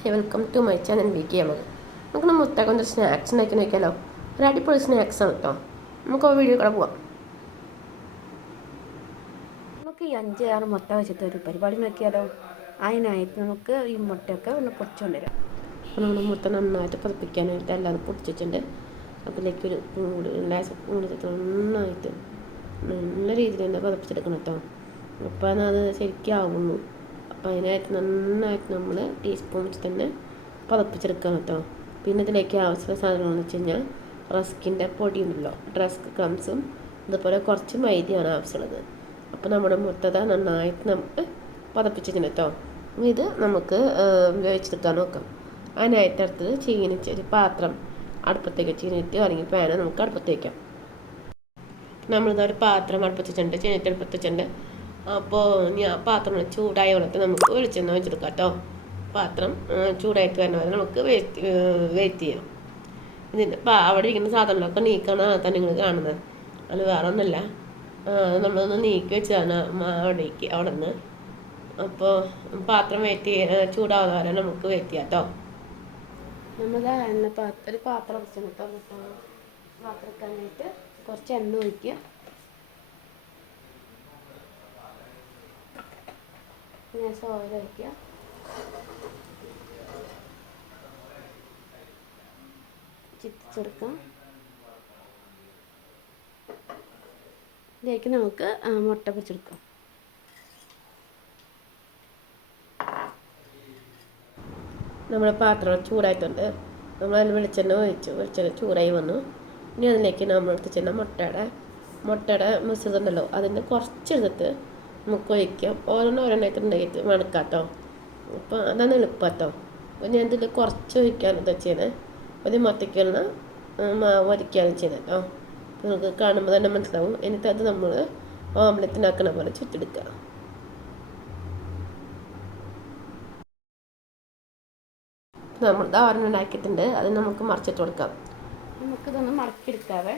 Hi welcome to my channel V K നമുക്ക് നമുക്ക് മുട്ട കൊണ്ട് സ്നാക്സ് ഉണ്ടാക്കി നോക്കിയാലോ? ഒരു അടിപൊളി സ്നാക്സ് ആണ് കേട്ടോ നമുക്ക് ആ വീഡിയോ കൂടെ പോവാം. നമുക്ക് ഈ അഞ്ച് ആറ് മുട്ട വെച്ചിട്ട് ഒരു പരിപാടി നോക്കിയാലോ? അതിനായിട്ട് നമുക്ക് ഈ മുട്ടയൊക്കെ ഒന്ന് പൊടിച്ചുകൊണ്ടുവരാം. അപ്പോൾ നമ്മൾ മുട്ട നന്നായിട്ട് പതിപ്പിക്കാനായിട്ട് എല്ലാം പൊടിച്ചിട്ടുണ്ട്. അതിലേക്ക് ഒരു കൂടി നന്നായിട്ട് നല്ല രീതിയിൽ തന്നെ പതിപ്പിച്ചെടുക്കണം കേട്ടോ അപ്പോൾ അത് ശരിക്കും ആവുന്നു അപ്പോൾ അതിനായിട്ട് നന്നായിട്ട് നമ്മൾ ടീസ്പൂൺ വെച്ച് തന്നെ പതപ്പിച്ചെടുക്കണം കേട്ടോ പിന്നെ ഇതിലേക്ക് ആവശ്യമുള്ള സാധനങ്ങളെന്ന് വെച്ച് കഴിഞ്ഞാൽ റസ്കിന്റെ പൊടി ഉണ്ടല്ലോ. റസ്ക് ക്രംസും അതുപോലെ കുറച്ച് മൈദയാണ് ആവശ്യമുള്ളത്. അപ്പോൾ നമ്മുടെ മുത്തത നന്നായിട്ട് നമുക്ക് പതപ്പിച്ചിട്ടുണ്ട് കേട്ടോ ഇത് നമുക്ക് വേവിച്ചെടുക്കാൻ നോക്കാം. അതിനായിട്ട് അടുത്തത് ചീനിച്ചൊരു പാത്രം അടുപ്പത്തേക്ക് ചീനിട്ട് അല്ലെങ്കിൽ പാന നമുക്ക് അടുപ്പത്തേക്കാം നമ്മളിതൊരു പാത്രം അടുപ്പത്ത് ചീനിട്ട് വെച്ചിട്ടുണ്ട്. അപ്പോൾ ഞാൻ പാത്രം ചൂടായ വെള്ളത്തിൽ നമുക്ക് വെളിച്ചെണ്ണ വെച്ചെടുക്കാം കേട്ടോ പാത്രം ചൂടായിട്ട് വരുന്ന വരെ നമുക്ക് വെയിറ്റ് വെയിറ്റ് ചെയ്യാം. ഇതിന്റെ അവിടെ ഇരിക്കുന്ന സാധനങ്ങളൊക്കെ നീക്കാണ് തന്നെ നിങ്ങൾ കാണുന്നത്. അത് വേറെ ഒന്നുമല്ല. നമ്മളൊന്ന് നീക്കി വെച്ചതാണ് അവിടേക്ക് അവിടെ നിന്ന് അപ്പോൾ പാത്രം വെയിറ്റ് ചൂടാവുന്ന വരെ നമുക്ക് വെയിറ്റ് ചെയ്യാം കേട്ടോ. നമ്മൾ എണ്ണ പാത്രം ഒരു പാത്രം വെച്ചിട്ട് പാത്രം വെക്കാനായിട്ട് കുറച്ച് എണ്ണ ഒഴിക്കുക. ലേശം ഓയിൽ ഒഴിക്കുക ചിത്തിച്ചെടുക്കാം ഇതിലേക്ക് നമുക്ക് മുട്ട പൊരിച്ചെടുക്കാം. നമ്മുടെ പാത്രം ചൂടായിട്ടുണ്ട്. നമ്മൾ അതിൽ വെളിച്ചെണ്ണ ഒഴിച്ചു. വെളിച്ചെണ്ണ ചൂടായി വന്നു. ഇനി അതിലേക്ക് നമ്മൾ എടുത്ത് ചെന്ന മുട്ടയുടെ മുട്ടയുടെ മിശ്രിതം ഉണ്ടല്ലോ അതിന്റെ കുറച്ചെടുത്തിട്ട് നമുക്ക് ഒഴിക്കാം ഓരോന്ന് ഓരോന്നായിട്ട് ഉണ്ടാക്കിയിട്ട് മണക്കാട്ടോ. കേട്ടോ അപ്പോൾ അതാണ് എളുപ്പം കേട്ടോ അപ്പോൾ ഞാൻ ഇതിൽ കുറച്ച് ഒഴിക്കാണ് എന്താ ചെയ്യുന്നത് ഒരു മൊത്തയ്ക്കുള്ള മാവ് ഒരിക്കുകയാണ് ചെയ്യുന്നത് കേട്ടോ നിങ്ങൾക്ക് കാണുമ്പോൾ തന്നെ മനസ്സിലാവും. എന്നിട്ട് അത് നമ്മൾ ഓംലെറ്റിനാക്കണ പോലെ ചുറ്റെടുക്കുക നമ്മൾ ദാവരണം ഉണ്ടാക്കിയിട്ടുണ്ട്. അത് നമുക്ക് മറിച്ചിട്ട് കൊടുക്കാം. നമുക്കിതൊന്ന് മടക്കിയെടുക്കാവേ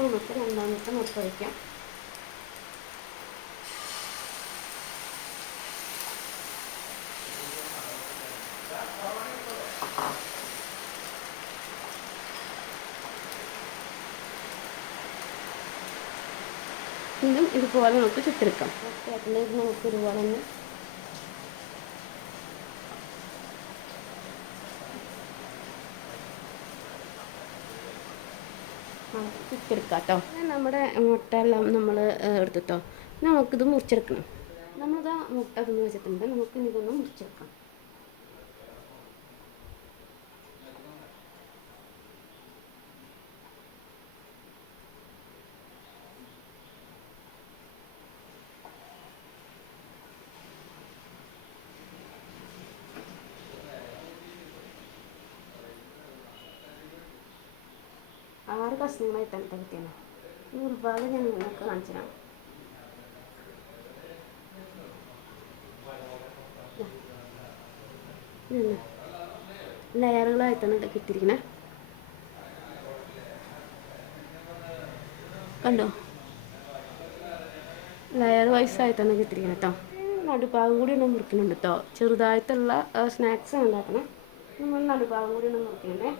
നമുക്ക് രണ്ടാമത്തെ മുട്ട വയ്ക്കാം ഇതും ഇതുപോലെ നമുക്ക് ചുറ്റെടുക്കാം നമുക്ക് ഇതുപോലെ തന്നെ ചുറ്റെടുക്കാം കേട്ടോ നമ്മുടെ മുട്ട എല്ലാം നമ്മൾ എടുത്തിട്ടോ. നമുക്കിത് മുറിച്ചെടുക്കണം. നമ്മളിതാ മുട്ട തിന്ന് വെച്ചിട്ടുണ്ട്. നമുക്ക് ഇതൊന്ന് മുറിച്ചെടുക്കാം. ആറ് കഷ്ണങ്ങളായിട്ടാണ് കിട്ടിയത് ഈ ഉൾഭാഗം ഞാൻ നിങ്ങൾക്ക് കാണിച്ചു തരാം ലെയറുകളായിട്ടാണ് കിട്ടിയിരിക്കുന്നത് കണ്ടോ? ലെയർ വൈസ് ആയിട്ടാണ് കിട്ടിയിരിക്കുന്നത് കേട്ടോ നടുഭാഗം കൂടി ഒന്ന് മുറിക്കുന്നുണ്ട് കേട്ടോ ചെറുതായിട്ടുള്ള സ്നാക്സ് ഉണ്ടാക്കണം. നമ്മൾ നടുഭാഗം കൂടി ഒന്ന് മുറിക്കണേ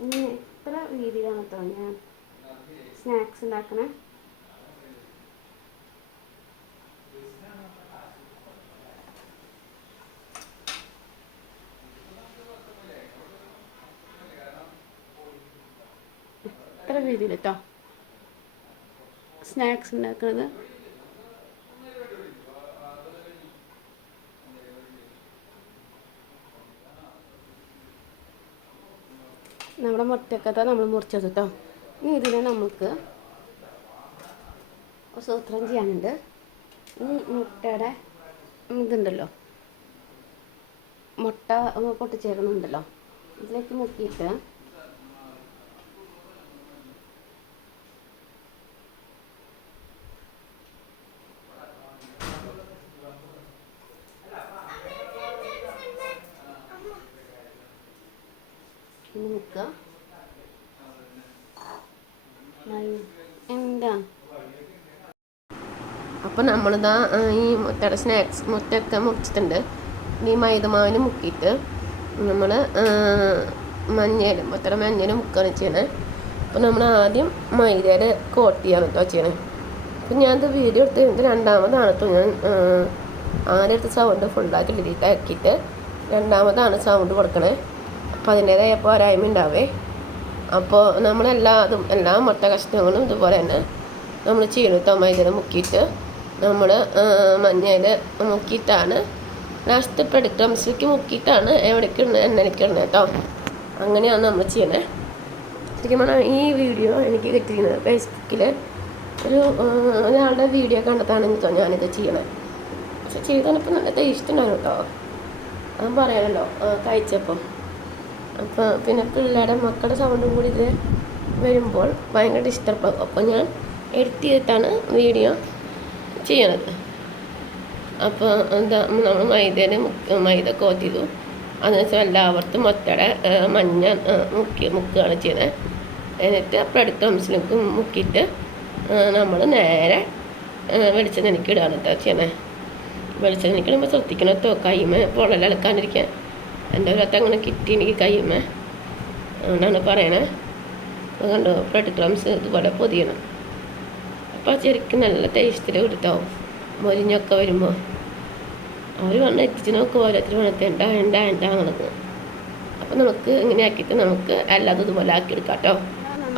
ഇനി എത്ര രീതിയിലാണ് കേട്ടോ ഞാൻ സ്നാക്സ് ഉണ്ടാക്കണേ ഇത്ര രീതിയിൽ കേട്ടോ സ്നാക്സ് ഉണ്ടാക്കുന്നത് നമ്മുടെ മുട്ടക്കഥ നമ്മൾ മുറിച്ചത് കേട്ടോ ഇനി ഇതിനെ നമുക്ക് സൂത്രം ചെയ്യാനുണ്ട്. ഈ മുട്ടയുടെ ഇതുണ്ടല്ലോ. മുട്ട പൊട്ടിച്ചേക്കണുണ്ടല്ലോ ഇതിലേക്ക് മുക്കിയിട്ട് ഇനി മുക്കുക മൈ- എന്താ അപ്പോൾ നമ്മളിതാ ഈ മുട്ടയുടെ സ്നാക്സ് മുട്ടയൊക്കെ മുറിച്ചിട്ടുണ്ട്. ഈ മൈദമാവിന് മുക്കിയിട്ട് നമ്മൾ മഞ്ഞയിലും മുട്ടയുടെ മഞ്ഞയിലും മുക്കുകയാണ് ചെയ്യണേ. അപ്പോൾ നമ്മൾ ആദ്യം മൈദയിൽ കോട്ട് ചെയ്യാണ് കേട്ടോ ചെയ്യണേ. അപ്പം ഞാനത് വീഡിയോ എടുത്ത് കഴിഞ്ഞിട്ട് രണ്ടാമതാണ് കേട്ടോ ഞാൻ ആദ്യം എടുത്ത് സൗണ്ട് ഫുള്ളാക്കി ഡിലീറ്റ് ആക്കിയിട്ട് രണ്ടാമതാണ് സൗണ്ട് കൊടുക്കണേ. അപ്പോൾ അതിന്റേതായ പോരായ്മ ഉണ്ടാവേ അപ്പോൾ നമ്മളെല്ലാതും എല്ലാ മുട്ട കഷ്ണങ്ങളും ഇതുപോലെ തന്നെ നമ്മൾ ചെയ്യണട്ടോ മൈദയിൽ മുക്കിയിട്ട്. നമ്മൾ മഞ്ഞയിൽ മുക്കിയിട്ടാണ്. ലാസ്റ്റ് പ്രൊഡക്റ്റ് ഹംസിലേക്ക് മുക്കിയിട്ടാണ് എവിടേക്ക് എണ്ണയിലേക്ക് കേട്ടോ അങ്ങനെയാണ് നമ്മൾ ചെയ്യണേ. ശരിക്കും പറഞ്ഞാൽ ഈ വീഡിയോ എനിക്ക് കിട്ടിയിരുന്നത് ഫേസ്ബുക്കിൽ ഒരു ഒരാളുടെ വീഡിയോ കണ്ടതാണ് കേട്ടോ ഞാനിത് ചെയ്യണേ. പക്ഷെ ചെയ്തപ്പോൾ നല്ല ടേസ്റ്റ് ഉണ്ടായിരുന്നു കേട്ടോ അത് പറയാനല്ലോ കഴിച്ചപ്പോൾ അപ്പോൾ പിന്നെ പിള്ളേരുടെ മക്കളുടെ സൗണ്ടും കൂടി ഇത് വരുമ്പോൾ ഭയങ്കര ഡിസ്റ്റർബാകും അപ്പോൾ ഞാൻ എഡിറ്റ് ചെയ്തിട്ടാണ് വീഡിയോ ചെയ്യണത്. അപ്പോൾ എന്താ നമ്മൾ മൈദയിൽ മൈദ കോത്ത് ചെയ്തു അതിനുശേഷം എല്ലാവർക്കും മുട്ടയുടെ മഞ്ഞ മുക്കി മുക്കുകയാണ് ചെയ്യുന്നത് എന്നിട്ട് അപ്പോൾ അടുത്ത അംശിലേക്ക് മുക്കിയിട്ട് നമ്മൾ നേരെ വെളിച്ചം നനക്കിടുകയാണ് കേട്ടോ ചെയ്യണേ. വെളിച്ചം നനക്കിടുമ്പോൾ ശ്രദ്ധിക്കണം കേട്ടോ കൈമ പൊള്ളലക്കാണ്ടിരിക്കാൻ എന്റെ ഒരു അങ്ങനെ കിട്ടി എനിക്ക് കൈമ. അതുകൊണ്ടാണ് പറയണേ. അതുകൊണ്ട് കണ്ടോ ബ്രെഡ് ക്രംസ് ഇതുപോലെ പൊതിയണം. അപ്പോൾ ശരിക്കും നല്ല ടേസ്റ്റിൽ കിട്ടും മൊരിഞ്ഞൊക്കെ വരുമ്പോൾ അവർ വന്ന് എത്തിച്ച് നോക്കുക ഓരോരുത്തർ വന്നിട്ട് എന്താ എന്താ എന്താ നടക്കുന്നത് അപ്പം നമുക്ക് ഇങ്ങനെ ആക്കിയിട്ട് നമുക്ക് അല്ലാതെ ഇതുപോലെ ആക്കിയെടുക്കാം കേട്ടോ.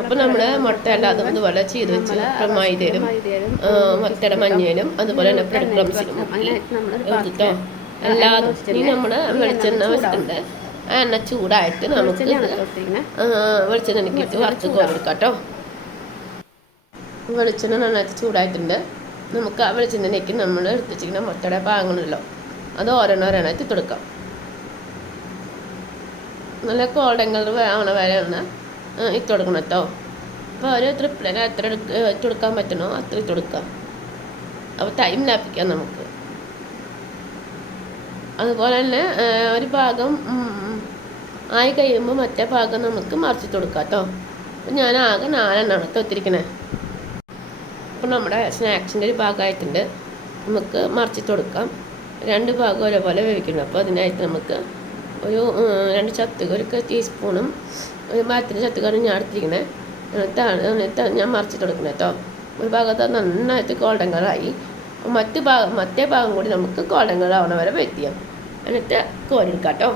അപ്പൊ നമ്മൾ മുട്ട അല്ലാതെ ഇതുപോലെ ചെയ്ത് വെച്ച് മൈദയിലും മുട്ടയുടെ മഞ്ഞയിലും അതുപോലെ തന്നെ ബ്രെഡ് ക്രംസിലും എടുത്തിട്ടോ അല്ലാതെ ഇനി നമ്മൾ വെളിച്ചെണ്ണ വെച്ചിട്ടുണ്ട്. ആ എണ്ണ ചൂടായിട്ട് നമുക്ക് വെളിച്ചെണ്ണ എനിക്ക് വറുത്ത് കോരെടുക്കാം കേട്ടോ. വെളിച്ചെണ്ണ നന്നായിട്ട് ചൂടായിട്ടുണ്ട്. നമുക്ക് ആ വെളിച്ചെണ്ണയ്ക്ക് നമ്മൾ എടുത്ത് മുട്ടയുടെ പാകങ്ങളുണ്ടല്ലോ അത് ഓരോന്ന് ഓരോന്നായിട്ട് ഇട്ട് കൊടുക്കാം നല്ല ഗോൾഡൻ കളർ ആവണ വരെയാണ് ഇട്ട് കൊടുക്കണം കേട്ടോ അപ്പോൾ ഒരു ട്രിപ്പിളിന് എത്ര ഇട്ട് കൊടുക്കാൻ പറ്റണോ അത്ര ഇട്ട് കൊടുക്കാം അപ്പോൾ ടൈം ലാഭിക്കാം നമുക്ക്. അതുപോലെ തന്നെ ഒരു ഭാഗം ആയി കഴിയുമ്പോൾ മറ്റേ ഭാഗം നമുക്ക് മറിച്ചിട്ട് കൊടുക്കാം കേട്ടോ അപ്പം ഞാൻ ആകെ നാലെണ്ണമാണ് തൊത്തിരിക്കണേ അപ്പോൾ നമ്മുടെ സ്നാക്സിന്റെ ഒരു ഭാഗമായിട്ടുണ്ട്. നമുക്ക് മറിച്ചിട്ട് കൊടുക്കാം. രണ്ട് ഭാഗം ഒരേപോലെ വേവിക്കണം. അപ്പോൾ അതിനായിട്ട് നമുക്ക് ഒരു രണ്ട് ചത്തുക ഒരു ടീസ്പൂണും ഒരു മരത്തിന്റെ ചത്തുകാണ് ഞാൻ എടുത്തിരിക്കുന്നത് എന്നിട്ടാണ് എന്നിട്ട് ഞാൻ മറിച്ചിട്ട് കൊടുക്കുന്നത് കേട്ടോ ഒരു ഭാഗത്ത് നന്നായിട്ട് ഗോൾഡൻ കളറായി മറ്റ് ഭാഗം മറ്റേ ഭാഗം കൂടി നമുക്ക് ഗോൾഡൻ കളർ ആവണ വരെ വെത്തിയാം എന്നിട്ട് കോരിയെടുക്കാം കേട്ടോ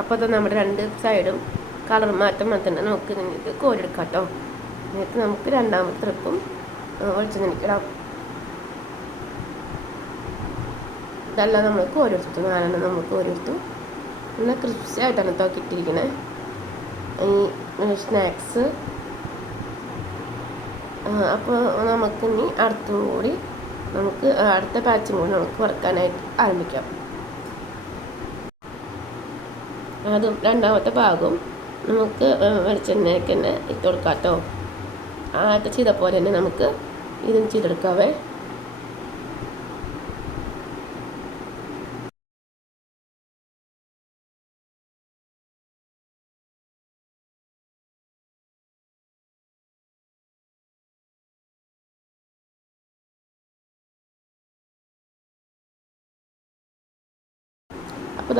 അപ്പോൾ അത് നമ്മുടെ രണ്ട് സൈഡും കളർ മാറ്റം വന്നിട്ടുണ്ട്. നമുക്ക് നിങ്ങൾക്ക് കോരിയെടുക്കാം കേട്ടോ എന്നിട്ട് നമുക്ക് രണ്ടാമത്തെ ട്രിപ്പും വെളിച്ചെണ്ണിക്കിടാം ഇതെല്ലാം നമ്മൾ കോരിയെടുത്തു നാലെണ്ണം നമ്മൾ കോരിയെടുത്തു നല്ല ക്രിസ്പി ആയിട്ടാണ് കേട്ടോ കിട്ടിയിരിക്കുന്നത് ഈ സ്നാക്സ്. അപ്പോൾ നമുക്ക് ഇനി അടുത്തും കൂടി നമുക്ക് അടുത്ത പാച്ചും കൂടി നമുക്ക് വറുക്കാനായിട്ട് ആരംഭിക്കാം. അതും രണ്ടാമത്തെ ഭാഗവും നമുക്ക് വെളിച്ചെണ്ണയ്ക്ക് തന്നെ ഇട്ട് കൊടുക്കാം കേട്ടോ. ആദ്യത്തെ ചെയ്ത പോലെ തന്നെ നമുക്ക് ഇതും ചെയ്തെടുക്കാവേ.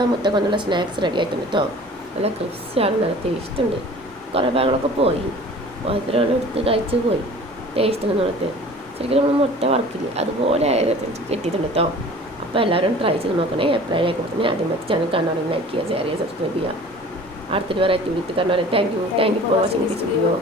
അപ്പോൾ ഇതാ കൊണ്ടുള്ള സ്നാക്സ് റെഡി ആയിട്ടുണ്ട് കേട്ടോ നല്ല ക്രിസ്പിയാണ് നല്ല ടേസ്റ്റ് ഉണ്ട്. കുറേ ഭാഗങ്ങളൊക്കെ പോയി. ഓരോരുത്തരോട് എടുത്ത് കഴിച്ച് പോയി. ടേസ്റ്റ് എന്ന് പറഞ്ഞത് ശരിക്കും നമ്മൾ മുട്ട വർക്കില്ല അതുപോലെ കിട്ടിയിട്ടുണ്ട് കേട്ടോ അപ്പോൾ എല്ലാവരും ട്രൈ ചെയ്ത് നോക്കണേ. എപ്പോഴേക്കും ആദ്യം ആദ്യമായിട്ട് ചാനൽ കാണാറുണ്ട് ലൈക്ക് ചെയ്യുക ഷെയർ ചെയ്യുക സബ്സ്ക്രൈബ് ചെയ്യുക. അടുത്തൊരു വെറൈറ്റി വീട്ടിൽ കാണാൻ thank you thank you for watching this video